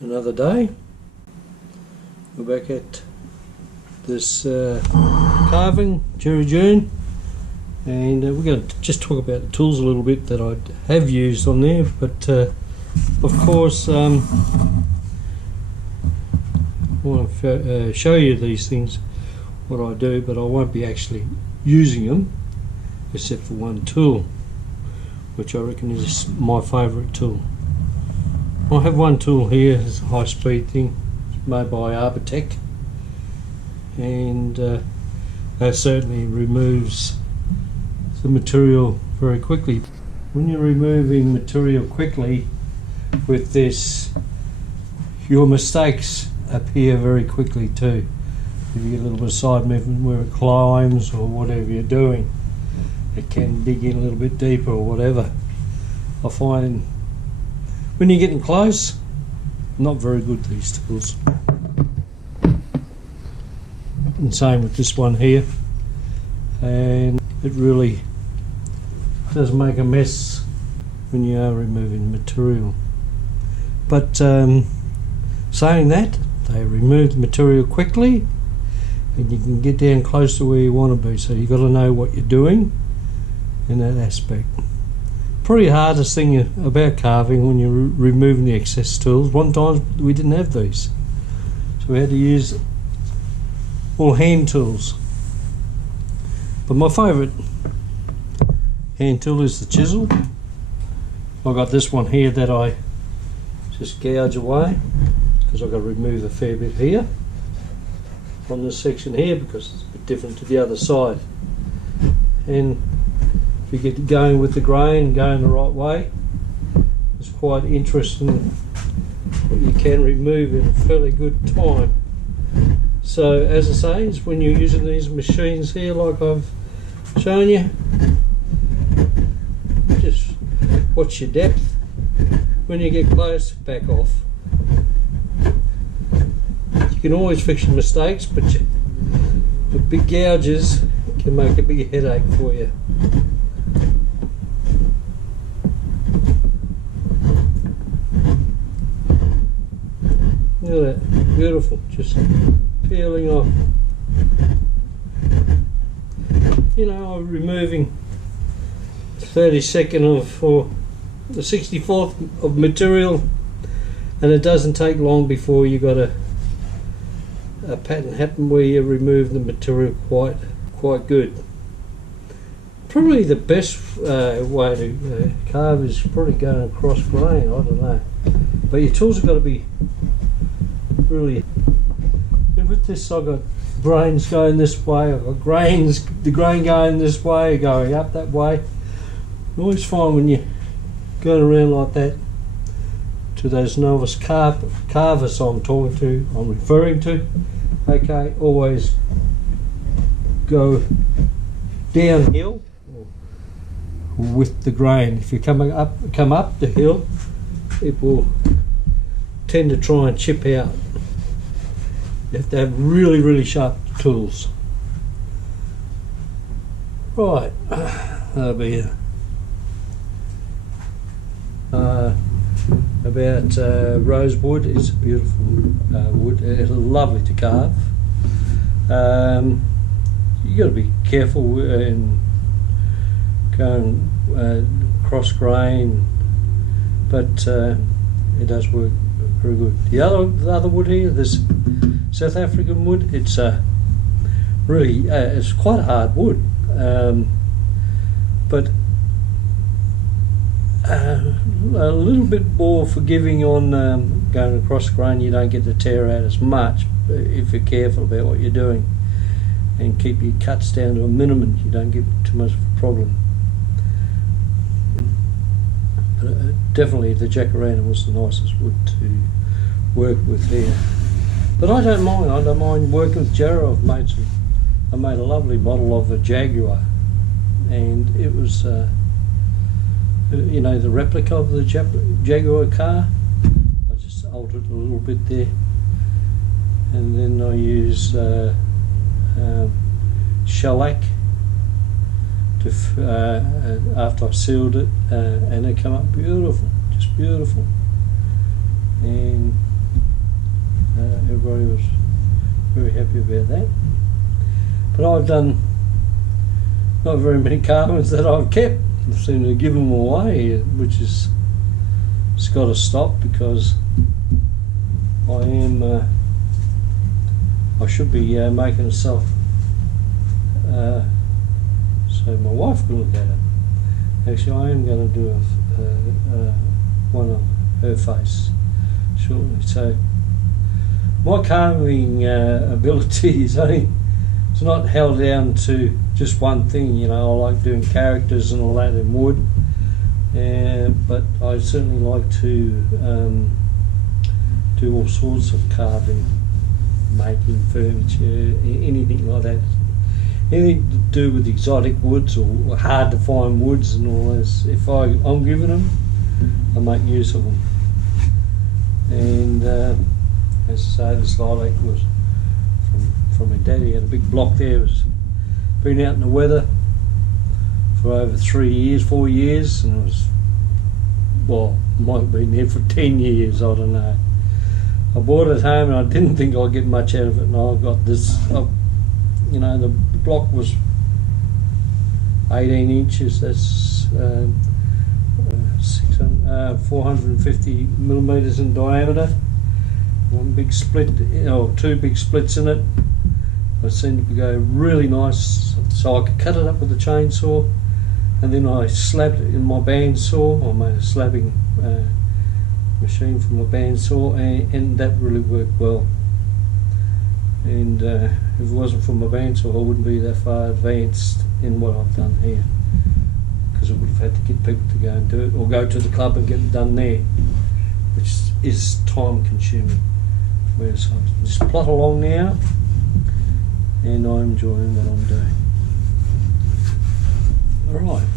Another day. We're back at this carving, GerryDune, and we're going to just talk about the tools a little bit that I have used on there, but of course I want to show you these things, what I do, but I won't be actually using them except for one tool, which I reckon is my favourite tool. I have one tool here, it's a high speed thing, it's made by Arbourtech, and that certainly removes the material very quickly. When you're removing material quickly with this, your mistakes appear very quickly too. If you get a little bit of side movement where it climbs or whatever you're doing, it can dig in a little bit deeper or whatever. I find when you're getting close, not very good, these tools. And same with this one here, and it really does make a mess when you are removing material. But saying that, they remove the material quickly and you can get down close to where you want to be, so you've got to know what you're doing in that aspect. Probably the hardest thing about carving when you're removing the excess tools. One time we didn't have these, so we had to use all hand tools. But my favourite hand tool is the chisel. I've got this one here that I just gouge away because I've got to remove a fair bit here from this section here because it's a bit different to the other side. And if you get going with the grain, going the right way, it's quite interesting what you can remove in a fairly good time. So as I say, is when you're using these machines here like I've shown you, just watch your depth. When you get close, back off. You can always fix your mistakes, but the big gouges can make a big headache for you. Look at that, beautiful, just peeling off. You know, I'm removing 32nd of, or the 64th of material, and it doesn't take long before you got a pattern happen where you remove the material quite good. Probably the best way to carve is probably going across grain, I don't know. But your tools have got to be really, and with this I've got grains going this way, I've got the grain going this way, going up that way. You always find when you're going around like that, to those novice carvers I'm referring to, okay, always go downhill with the grain. If you come up the hill, it will tend to try and chip out. You have to have really, really sharp tools. Right, that'll be about rosewood. It's a beautiful wood. It's lovely to carve. You got to be careful in going cross grain, but it does work very good. The other wood here, this South African wood, it's really it's quite a hard wood, but a little bit more forgiving on going across grain. You don't get the tear out as much if you're careful about what you're doing and keep your cuts down to a minimum. You don't get too much of a problem. But definitely the jacaranda was the nicest wood to work with here. But I don't mind working with Jarrah. I made a lovely model of a Jaguar, and it was you know, the replica of the Jaguar car. I just altered a little bit there, and then I used shellac to after I sealed it, and it came up beautiful, just beautiful. And everybody was very happy about that. But I've done not very many carvings that I've kept. I seem to give them away, which is, it's got to stop, because I should be making a self so my wife can look at it. Actually, I am going to do one of her face shortly. So my carving ability is it's not held down to just one thing. You know, I like doing characters and all that in wood, but I certainly like to do all sorts of carving, making furniture, anything like that. Anything to do with exotic woods or hard to find woods and all this. If I'm given them, I make use of them. And as I say, this lilac was from my daddy. He had a big block there. It's been out in the weather for over 3 years, 4 years, and it was, well, might have been there for 10 years, I don't know. I bought it home and I didn't think I'd get much out of it, and I got this, you know, the block was 18 inches, that's 450 millimetres in diameter, one big split, or two big splits in it. It seemed to go really nice, so I could cut it up with a chainsaw, and then I slabbed it in my bandsaw. I made a slabbing machine for my bandsaw, and that really worked well. And if it wasn't for my bandsaw, I wouldn't be that far advanced in what I've done here, because I would have had to get people to go and do it, or go to the club and get it done there, which is time consuming. Whereas I just plot along now, and I'm enjoying what I'm doing. Alright.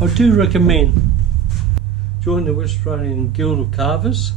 I do recommend join the West Australian Guild of Carvers,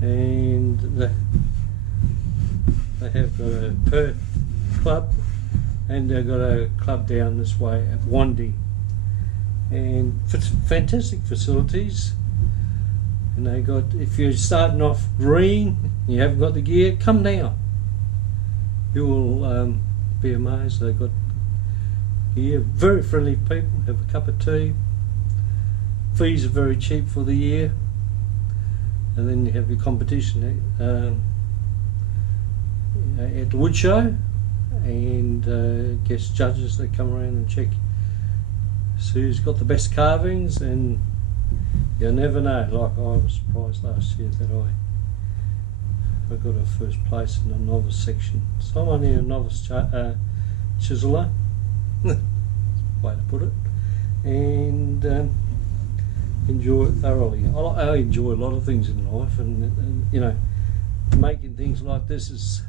and they have got a Perth club, and they've got a club down this way at Wandie, and fantastic facilities. And they got, if you're starting off green, you haven't got the gear, come down. You will be amazed. They've got gear, very friendly people, have a cup of tea. Fees are very cheap for the year. And then you have your competition at the wood show, and guest judges that come around and check so who's got the best carvings, and you never know. Like, I was surprised last year that I got a first place in the novice section. So I'm only a novice chiseler, way to put it, and enjoy it thoroughly. I enjoy a lot of things in life, and you know, making things like this is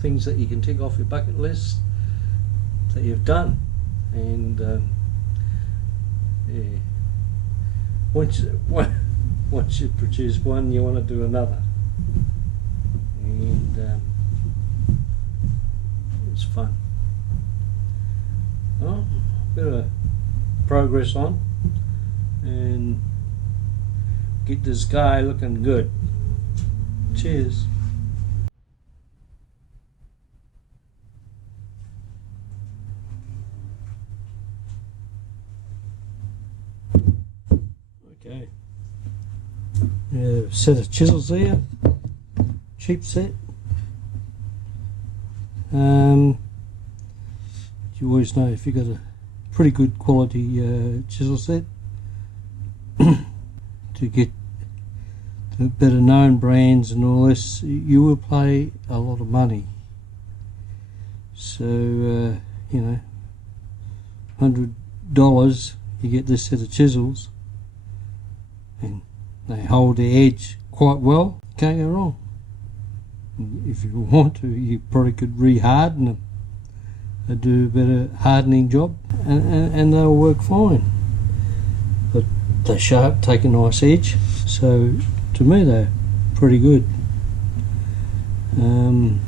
things that you can tick off your bucket list that you've done, and yeah, once you produce one, you want to do another, and it's fun. Well, bit of progress on, and get this guy looking good. Cheers. Okay. Set of chisels there. Cheap set. You always know if you've got a pretty good quality chisel set to get the better known brands and all this, you will pay a lot of money. So you know, $100, you get this set of chisels and they hold the edge quite well. Can't go wrong. If you want to, you probably could re-harden them. They do a better hardening job, and they'll work fine. But they're sharp, take a nice edge, so to me they're pretty good. And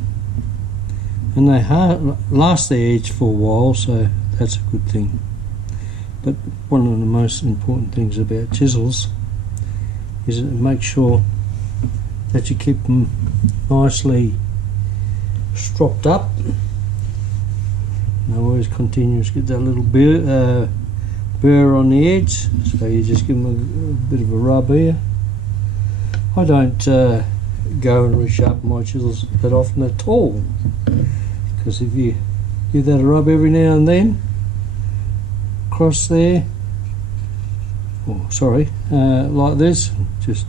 they last their edge for a while, so that's a good thing. But one of the most important things about chisels is to make sure that you keep them nicely stropped up. And always continuous, get that little burr on the edge, so you just give them a bit of a rub here. I don't go and resharpen my chisels that often at all, because if you give that a rub every now and then across there, oh sorry, like this, just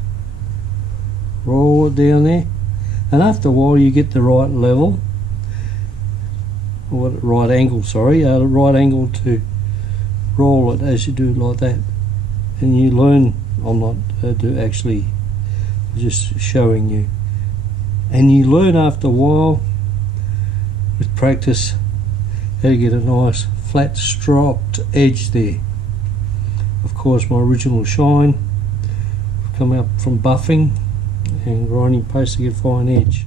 roll it down there, and after a while you get the right level, or right angle, right angle to roll it as you do it like that, and you learn. I'm not actually just showing you, and you learn after a while with practice how to get a nice flat stropped edge there. Of course, my original shine come up from buffing and grinding paste to get fine edge.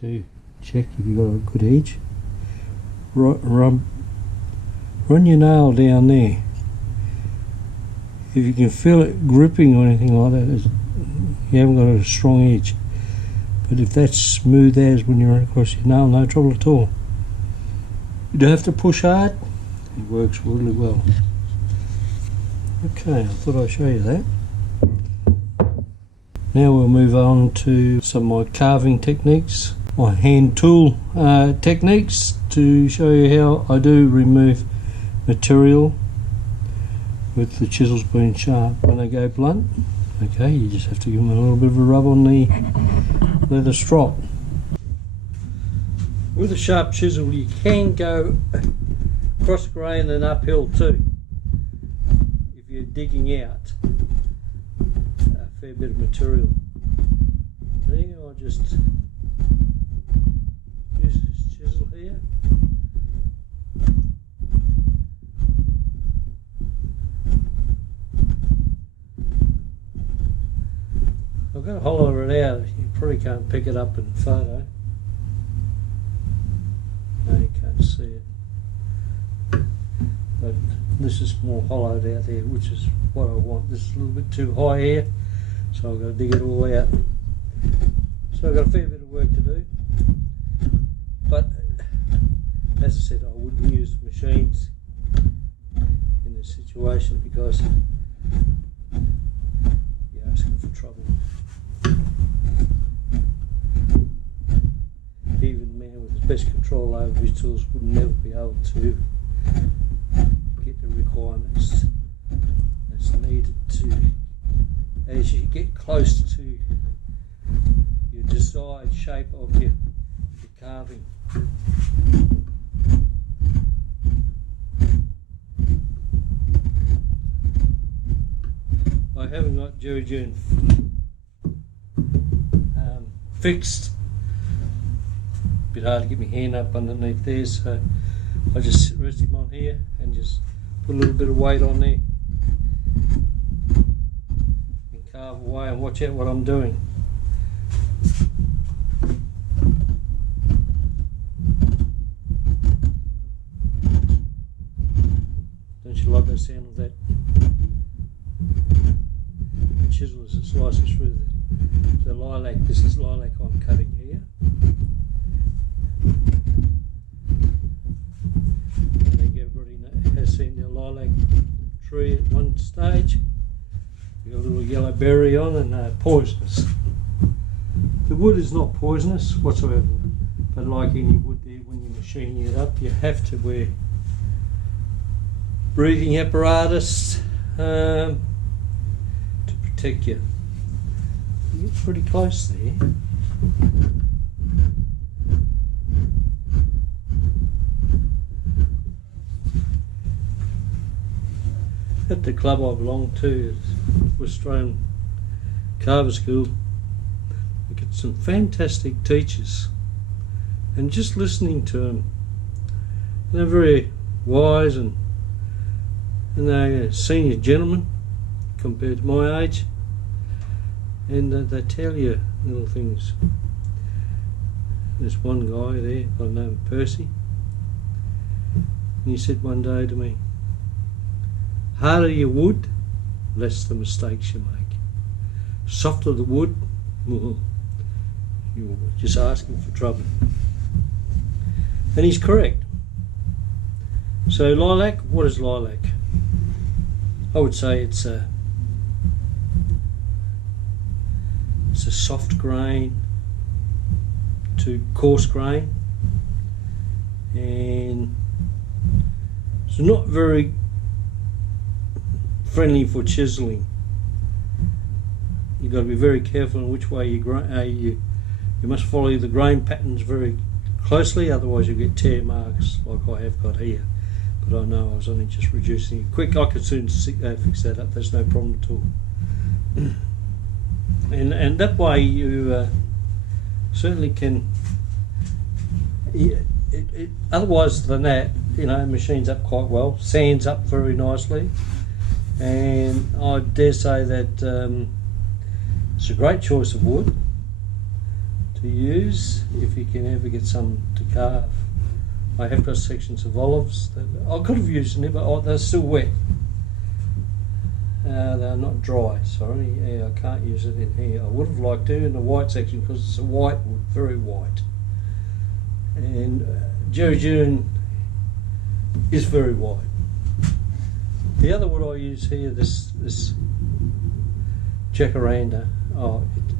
To check if you've got a good edge, run your nail down there. If you can feel it gripping or anything like that, you haven't got a strong edge. But if that's smooth as when you run across your nail, no trouble at all. You don't have to push hard, it works really well. Okay, I thought I'd show you that. Now we'll move on to some of my carving techniques, my hand tool techniques, to show you how I do remove material with the chisels being sharp when they go blunt. Okay, you just have to give them a little bit of a rub on the leather strop. With a sharp chisel you can go cross grain and uphill too if you're digging out a fair bit of material. There, I'll just use this chisel here. I've got to hollow it out. You probably can't pick it up in photo. No, you can't see it. But this is more hollowed out there, which is what I want. This is a little bit too high here, so I've got to dig it all out. So I've got a fair bit of work to do. But as I said, I wouldn't use the machines in this situation because you're asking for trouble. Even the man with his best control over his tools would never be able to get the requirements that's needed to, as you get close to your desired shape of your carving. I haven't got GerryDune fixed. Bit hard to get my hand up underneath there, so I just rest him on here and just put a little bit of weight on there and carve away and watch out what I'm doing. Don't you like the sound of that? The chisel as it slices through the lilac. This is lilac I'm cutting here. I think everybody has seen the lilac tree at one stage. You've got a little yellow berry on and poisonous. The wood is not poisonous whatsoever, but like any wood there, when you're machining it up, you have to wear breathing apparatus to protect you. You get pretty close there. At the club I belong to, Australian Carver School, we get some fantastic teachers, and just listening to them, they're very wise, and they're senior gentlemen compared to my age, and they tell you little things. There's one guy there, I know him, Percy, and he said one day to me, harder your wood, less the mistakes you make. Softer the wood, you're just asking for trouble. And he's correct. So lilac, what is lilac? I would say it's a soft grain to coarse grain, and it's not very friendly for chiseling. You've got to be very careful in which way you must follow the grain patterns very closely, otherwise you'll get tear marks like I have got here. But I know I was only just reducing it quick. I could soon fix that up, there's no problem at all. And that way you certainly can, otherwise than that, machines up quite well, sands up very nicely, and I dare say that it's a great choice of wood to use if you can ever get some to carve. I have got sections of olives that I could have used in there, but they're still wet. They're not dry, sorry. Yeah, I can't use it in here. I would have liked to in the white section because it's a white wood, very white. And GerryDune is very white. The other wood I use here, this jacaranda,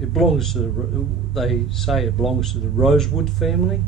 it belongs to they say it belongs to the rosewood family.